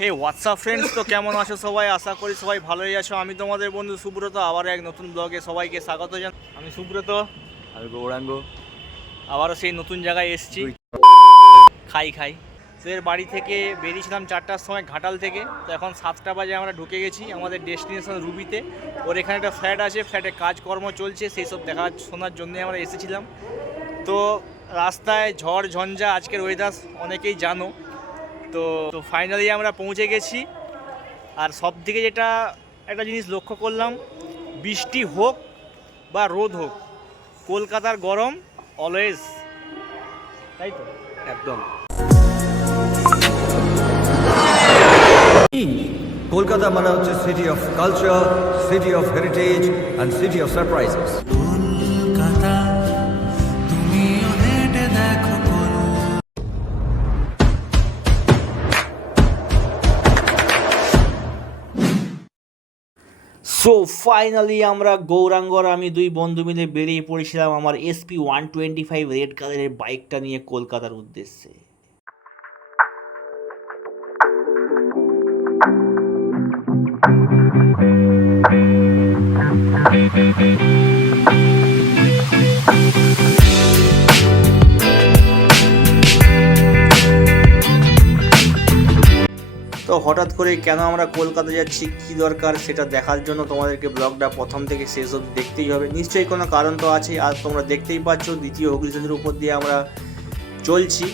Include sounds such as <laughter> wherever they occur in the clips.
হে WhatsApp friends তো কেমন আছো সবাই? আশা করি সবাই ভালোই আছো। আমি তোমাদের বন্ধু সুব্রত আবার এক নতুন ব্লগে সবাইকে স্বাগত জান আমি সুব্রত আমি গৌরাঙ্গ। আবারও সেই নতুন জায়গায় এসেছি। খাই খাই। তো এর বাড়ি থেকে বেরিয়েছিলাম চারটার সময় ঘাটাল থেকে। তো এখন সাতটা বাজে আমরা ঢুকে গেছি আমাদের ডেস্টিনেশন রুবিতে। ওর এখানে একটা ফ্ল্যাট আছে ফ্ল্যাটে কাজকর্ম চলছে সেই সব দেখা শোনার জন্যই আমরা এসেছিলাম। তো রাস্তায় ঝড় ঝঞ্ঝা আজকের ওয়েদার অনেকেই জানো। তো তো ফাইনালি আমরা পৌঁছে গেছি। আর সব থেকে যেটা একটা জিনিস লক্ষ্য করলাম বৃষ্টি হোক বা রোদ হোক কলকাতার গরম অলওয়েজ তাই তো? একদম। কলকাতা মানে হচ্ছে city of culture city of heritage and city of surprises Kolkata so finally আমরা গৌরাঙ্গর আমি দুই বন্ধু মিলে বেরিয়ে পড়েছিলাম আমার SP one twenty five red কালারের বাইকটা নিয়ে কলকাতার উদ্দেশ্যে। তো হঠাৎ করে কেন আমরা কলকাতা যাচ্ছি, কি দরকার সেটা দেখার জন্য তোমাদেরকে ব্লগটা প্রথম থেকে শেষ অবধি দেখতেই হবে। নিশ্চয়ই কোনো কারণ তো আছে আর তোমরা দেখতেই পাচ্ছ দ্বিতীয় হুগলি সেতুর উপর দিয়ে আমরা চলছি।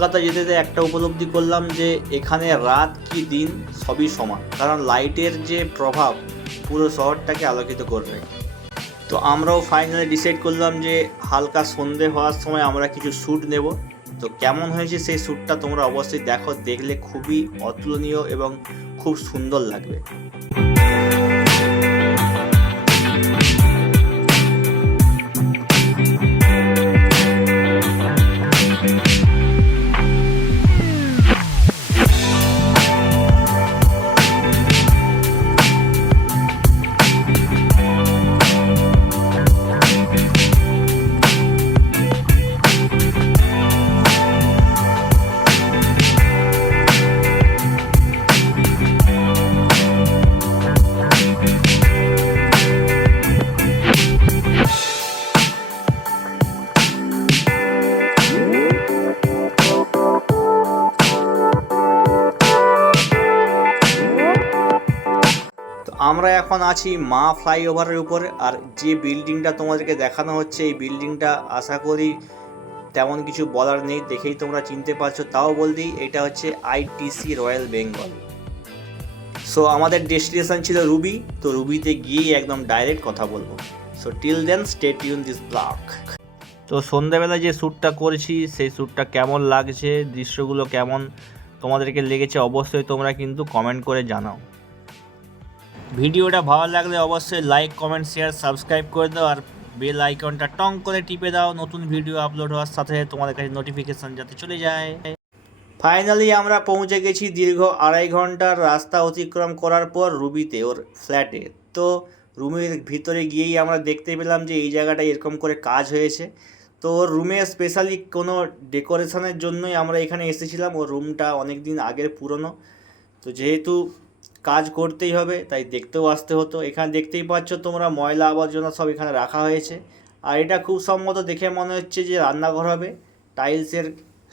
কলকাতা যেতে যেতে একটা উপলব্ধি করলাম যে এখানে রাত কি দিন সবই সমান। কারণ লাইটের যে প্রভাব পুরো শহরটাকে আলোকিত করবে। তো আমরাও ফাইনালি ডিসাইড করলাম যে হালকা সন্ধে হওয়ার সময় আমরা কিছু শ্যুট নেব। তো কেমন হয়েছে সেই শ্যুটটা তোমরা অবশ্যই দেখো, দেখলে খুবই অতুলনীয় এবং খুব সুন্দর লাগবে। আছি মা ফ্লাইওভারের উপরে, আর যে বিল্ডিংটা তোমাদেরকে দেখানো হচ্ছে, এই বিল্ডিংটা আশা করি তেমন কিছু বলার নেই, দেখেই তোমরা চিনতে পারছ। তাও বলতেই এটা হচ্ছে আইটিসি রয়্যাল বেঙ্গল। সো আমাদের ডেস্টিনেশন ছিল রুবি, তো রুবিতে গিয়েই একদম ডাইরেক্ট কথা বলব। সো টিল দেন স্টেট ইউন দিস ব্লগ তো, সন্ধ্যাবেলা যে শ্যুটটা করেছি, সেই শ্যুটটা কেমন লাগছে, দৃশ্যগুলো কেমন, তোমাদেরকে লেগেছে, অবশ্যই তোমরা কিন্তু কমেন্ট করে জানাও। ভিডিওটা ভালো লাগলে অবশ্যই লাইক কমেন্ট শেয়ার সাবস্ক্রাইব করে দাও আর বেল আইকনটা টং করে টিপে দাও। নতুন ভিডিও আপলোড হওয়ার সাথে তোমাদের কাছে নোটিফিকেশন যাতে চলে যায়। ফাইনালি আমরা পৌঁছে গেছি দীর্ঘ আড়াই ঘণ্টার রাস্তা অতিক্রম করার পর রুবিতে, ওর ফ্ল্যাটে তো রুমের ভিতরে গিয়েই আমরা দেখতে পেলাম যে এই জায়গাটায় এরকম করে কাজ হয়েছে। তো ওর রুমে স্পেশালি কোনো ডেকোরেশনের জন্যই আমরা এখানে এসেছিলাম। ওর রুমটা অনেক দিন আগের পুরনো। তো যেহেতু কাজ করতেই হবে, তাই দেখতেও আসতে হতো। এখানে দেখতেই পাচ্ছ তোমরা ময়লা আবর্জনা সব এখানে রাখা হয়েছে। আর এটা খুব সম্মত দেখে মনে হচ্ছে যে রান্নাঘর হবে। টাইলসের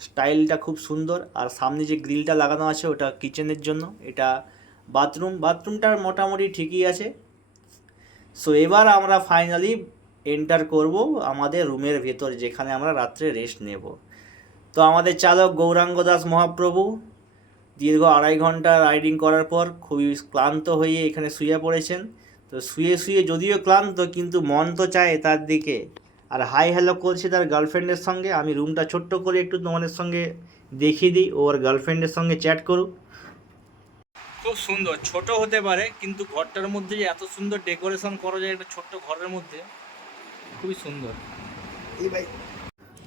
স্টাইলটা খুব সুন্দর। আর সামনে যে গ্রিলটা লাগানো আছে ওটা কিচেনের জন্য। এটা বাথরুম বাথরুমটা মোটামুটি ঠিকই আছে। সো এবার আমরা ফাইনালি এন্টার করব আমাদের রুমের ভেতর, যেখানে আমরা রাত্রে রেস্ট নেব। তো আমাদের চালক গৌরাঙ্গ দাস মহাপ্রভু দীর্ঘ আড়াই ঘণ্টা রাইডিং করার পর খুবই ক্লান্ত হয়ে এখানে শুয়ে পড়েছেন। তো শুয়ে শুয়ে যদিও ক্লান্ত কিন্তু মন তো চায় তার দিকে। আর হাই হ্যালো করছে তার গার্লফ্রেন্ডের সঙ্গে। আমি রুমটা ছোট্ট করে একটু তোমাদের সঙ্গে দেখিয়ে দিই। ওর গার্লফ্রেন্ডের সঙ্গে চ্যাট করুক। খুব সুন্দর ছোট হতে পারে কিন্তু ঘরটার মধ্যে যে এত সুন্দর ডেকোরেশন করা যায় একটা ছোট্ট ঘরের মধ্যে খুবই সুন্দর।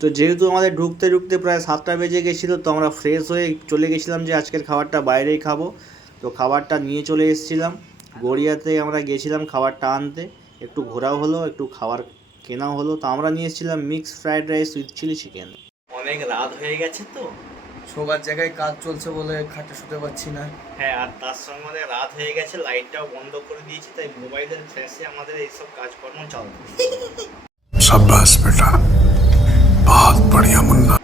তো যেহেতু আমাদের ঢুকতে ঢুকতে প্রায় সাতটা বেজে গেছিল তো আমরা ফ্রেশ হয়ে চলে গেছিলাম যে আজকের খাবারটা বাইরেই খাব। তো খাবারটা নিয়ে চলে এসেছিলাম। গড়িয়াতে আমরা গেছিলাম খাবারটা আনতে। একটু ঘোরাও হলো একটু খাবার কেনা হলো। তো আমরা নিয়ে এসেছিলাম mix fried rice with chilli chicken অনেক রাত হয়ে গেছে তো। শোবার জায়গায় কাজ চলছে বলে খাটে শুতে পারছি না। হ্যাঁ আর তার সঙ্গে রাত হয়ে গেছে লাইটটাও বন্ধ করে দিয়েছি তাই মোবাইলের ফ্ল্যাশে আমাদের এইসব কাজকর্ম চলে। সাব্বাস বেটা। বাড়িয়া Munna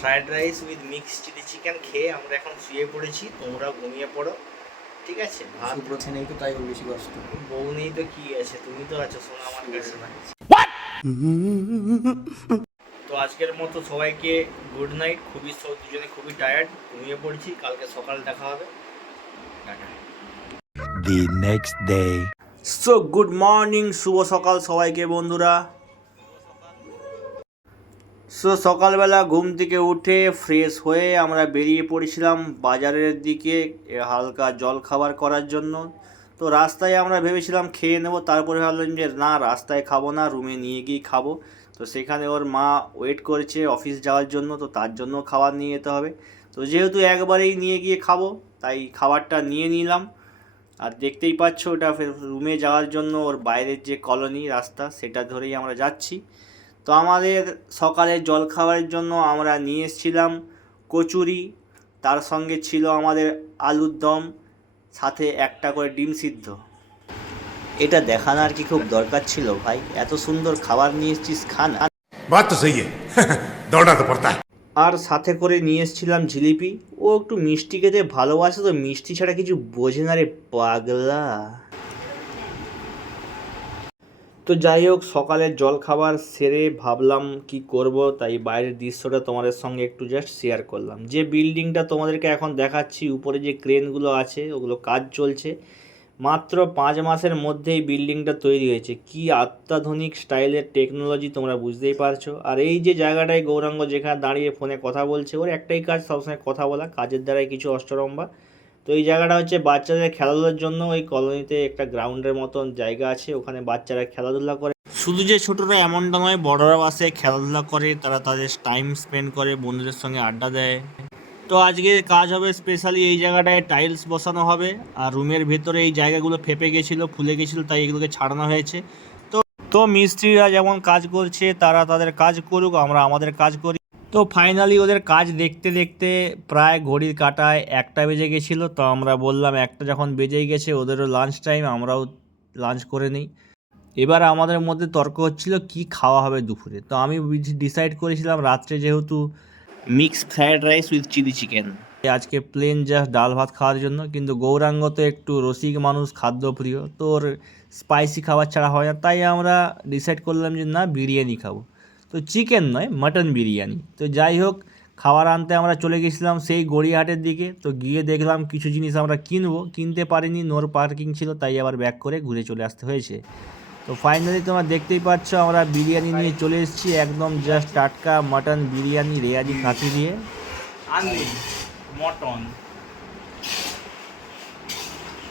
fried rice with mix chilli chicken খেয়ে আমরা এখন শুয়ে পড়েছি তোমরা ঘুমিয়ে পড়ো ঠিক আছে? ভাত প্রথে নেই তো তাই বেশি কষ্ট। বউ নেই তো কি আছে? তুমি তো আছো শোনো আমার কাছে। তো আজকের মতো সবাইকে গুড নাইট খুবই দুজনে খুবই টায়ার্ড ঘুমিয়ে পড়ছি কালকে সকাল দেখা হবে। The next day so good morning শুভ সকাল সবাইকে বন্ধুরা। সো সকালবেলা ঘুম থেকে উঠে ফ্রেশ হয়ে আমরা বেরিয়ে পড়েছিলাম বাজারের দিকে হালকা জল খাবার করার জন্য। তো রাস্তায় আমরা ভেবেছিলাম খেয়ে নেব, তারপরে ভাবলাম যে না, রাস্তায় খাব না রুমে নিয়ে গিয়ে খাব। তো সেখানে ওর মা ওয়েট করেছে অফিস যাওয়ার জন্য, তো তার জন্য খাবার নিয়ে যেতে হবে। তো যেহেতু একবারেই নিয়ে গিয়ে খাব, তাই খাবারটা নিয়ে নিলাম। আর দেখতেই পাচ্ছ, ওটা রুমে যাওয়ার জন্য ওর বাইরের যে কলোনি রাস্তা, সেটা ধরেই আমরা যাচ্ছি। তো আমাদের সকালে জল খাওয়ার জন্য আমরা নিয়ে এসেছিলাম কচুরি। তার সঙ্গে ছিল আমাদের আলুর দম সাথে একটা করে ডিম সিদ্ধ। এটা দেখানোর কি খুব দরকার ছিল ভাই। এত সুন্দর খাবার নিয়ে এসেছিস খান <laughs> আর সাথে করে নিয়ে এসেছিলাম জিলিপি। ও একটু মিষ্টি খেতে ভালোবাসে তো মিষ্টি ছাড়া কিছু বোঝে না রে পাগলা। তো যাই হোক, সকালের জল খাবার সেরে ভাবলাম কি করব, তাই বাইরের দৃশ্যটা তোমাদের সঙ্গে একটু জাস্ট শেয়ার করলাম। যে বিল্ডিংটা তোমাদেরকে এখন দেখাচ্ছি, উপরে যে ক্রেনগুলো আছে, ওগুলো কাজ চলছে, মাত্র পাঁচ মাসের মধ্যেই বিল্ডিংটা তৈরি হয়েছে। কি অত্যাধুনিক স্টাইলের টেকনোলজি তোমরা বুঝতেই পারছ। আর এই যে জায়গাটায় গৌরাঙ্গ যেখানে দাঁড়িয়ে ফোনে কথা বলছে, ওর একটাই কাজ সবসময় কথা বলা, কাজের দ্বারাই কিছু অষ্টরম্বা তো এই জায়গাটা হচ্ছে বাচ্চাদের খেলাধুলার জন্য ওই কলোনিতে একটা গ্রাউন্ডের মতন জায়গা আছে, ওখানে বাচ্চারা খেলাধুলা করে। শুধু যে ছোটরা এমনটা নয় বড়রাও আসে খেলাধুলা করে, তারা তাদের টাইম স্পেন্ড করে, বন্ধুদের সঙ্গে আড্ডা দেয়। তো আজকে কাজ হবে স্পেশালি এই জায়গাটায় টাইলস বসানো হবে, আর রুমের ভেতরে এই জায়গাগুলো ফেপে গেছিল ফুলে গেছিল, তাই এগুলোকে ছাড়ানো হয়েছে। তো তো মিস্ত্রিরা যেমন কাজ করছে, তারা তাদের কাজ করুক, আমরা আমাদের কাজ করি। তো ফাইনালি ওদের কাজ দেখতে দেখতে প্রায় ঘড়ির কাটায় একটা বেজে গেছিল। তো আমরা বললাম, একটা যখন বেজেই গেছে, ওদেরও লাঞ্চ টাইম আমরাও লাঞ্চ করে নিই। এবার আমাদের মধ্যে তর্ক হচ্ছিল, কি খাওয়া হবে দুপুরে? তো আমি ডিসাইড করেছিলাম, রাত্রে যেহেতু mix fried rice with chilli chicken আজকে প্লেন জাস্ট ডাল ভাত খাওয়ার জন্য, কিন্তু গৌরাঙ্গ তো একটু রসিক মানুষ, খাদ্যপ্রিয়। তো ওর স্পাইসি খাবার ছাড়া হয় না। তাই আমরা ডিসাইড করলাম যে, না, বিরিয়ানি খাব। তো চিকেন নয়, মাটন বিরিয়ানি। তো যাই হোক, খাবার আনতে আমরা চলে গেছিলাম সেই গড়িয়াহাটের দিকে। তো গিয়ে দেখলাম কিছু জিনিস আমরা কিনবো। কিনতে পারিনি, নোর পার্কিং ছিল, তাই আবার ব্যাক করে ঘুরে চলে আসতে হয়েছে। তো ফাইনালি তোমরা দেখতেই পাচ্ছ, আমরা বিরিয়ানি নিয়ে চলে এসেছি একদম জাস্ট টাটকা মাটন বিরিয়ানি, রেয়াজি খাসি দিয়ে। মটন,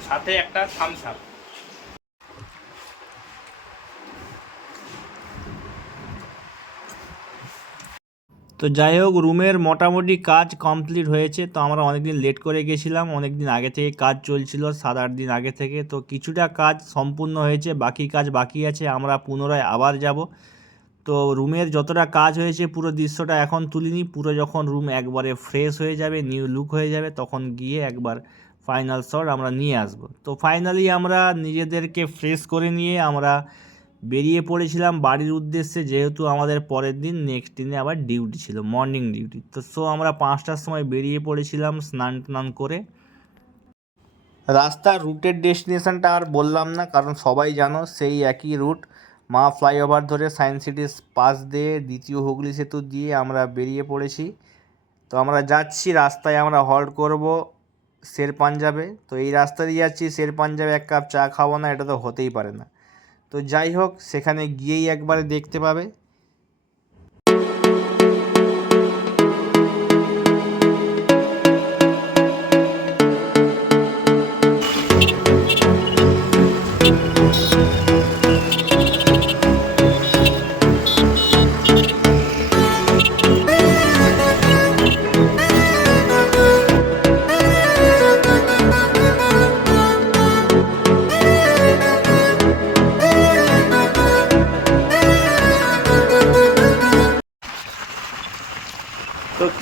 সাথে একটা থামস আপ তো যাই হোক, রুমের মোটামুটি কাজ কমপ্লিট হয়েছে। তো আমরা অনেকদিন লেট করে গেছিলাম অনেক দিন আগে থেকে কাজ চলছিল সাত আট দিন আগে থেকে। তো কিছুটা কাজ সম্পূর্ণ হয়েছে, বাকি কাজ বাকি আছে, আমরা পুনরায় আবার যাব। তো রুমের যতটা কাজ হয়েছে, পুরো দৃশ্যটা এখন তুলিনি। পুরো যখন রুম একবারে ফ্রেশ হয়ে যাবে, নিউ লুক হয়ে যাবে, তখন গিয়ে একবার ফাইনাল শট আমরা নিয়ে আসব। তো ফাইনালি আমরা নিজেদেরকে ফ্রেশ করে নিয়ে আমরা বেরিয়ে পড়েছিলাম বাড়ির উদ্দেশ্যে, যেহেতু আমাদের পরের দিন নেক্সট দিনে আবার ডিউটি ছিল মর্নিং ডিউটি তো সো আমরা পাঁচটার সময় বেরিয়ে পড়েছিলাম স্নান টান করে। রাস্তার রুটের ডেস্টিনেশনটা আর বললাম না, কারণ সবাই জানো সেই একই রুট মা ফ্লাইওভার ধরে সায়েন্স সিটির পাশ দিয়ে, দ্বিতীয় হুগলি সেতু দিয়ে আমরা বেরিয়ে পড়েছি। তো আমরা যাচ্ছি, রাস্তায় আমরা হল্ট করব শের পাঞ্জাবে। তো এই রাস্তা দিয়ে যাচ্ছি, শের পাঞ্জাবে এক কাপ চা খাব না, এটা তো হতেই পারে না। তো যাই হোক সেখানে গিয়েই একবারে দেখতে পাবে।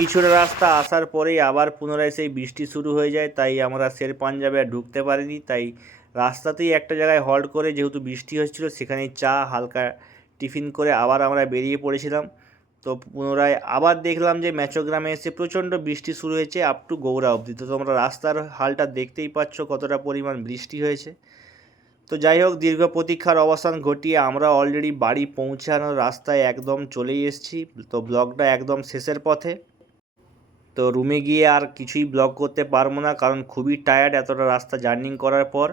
কিছুটা রাস্তা আসার পরেই আবার পুনরায় সেই বৃষ্টি শুরু হয়ে যায়, তাই আমরা শের পাঞ্জাবে আর ঢুকতে পারিনি। তাই রাস্তাতেই একটা জায়গায় হল্ট করে যেহেতু বৃষ্টি হচ্ছিল সেখানেই চা, হালকা টিফিন করে আবার আমরা বেরিয়ে পড়েছিলাম। তো পুনরায় আবার দেখলাম যে ম্যাচোগ্রামে এসে প্রচণ্ড বৃষ্টি শুরু হয়েছে আপ টু গৌরা অবধি। তো তোমরা রাস্তার হালটা দেখতেই পাচ্ছ কতটা পরিমাণ বৃষ্টি হয়েছে। তো যাই হোক, দীর্ঘ প্রতীক্ষার অবসান ঘটিয়ে আমরা অলরেডি বাড়ি পৌঁছানোর রাস্তায় একদম চলেই এসেছি। তো ব্লগটা একদম শেষের পথে। তো রুমে গিয়ে আর কিছুই ব্লগ করতে পারব না কারণ খুবই টায়ার্ড এতটা রাস্তা জার্নিং করার পর।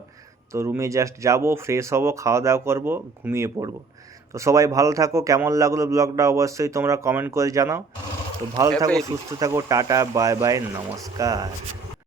তো রুমে জাস্ট যাব ফ্রেশ হব খাওয়া দাওয়া করব ঘুমিয়ে পড়ব। তো সবাই ভালো থাকো কেমন লাগল ব্লগটা অবশ্যই তোমরা কমেন্ট করে জানাও। তো ভালো থাকো সুস্থ থাকো টাটা বাই বাই নমস্কার।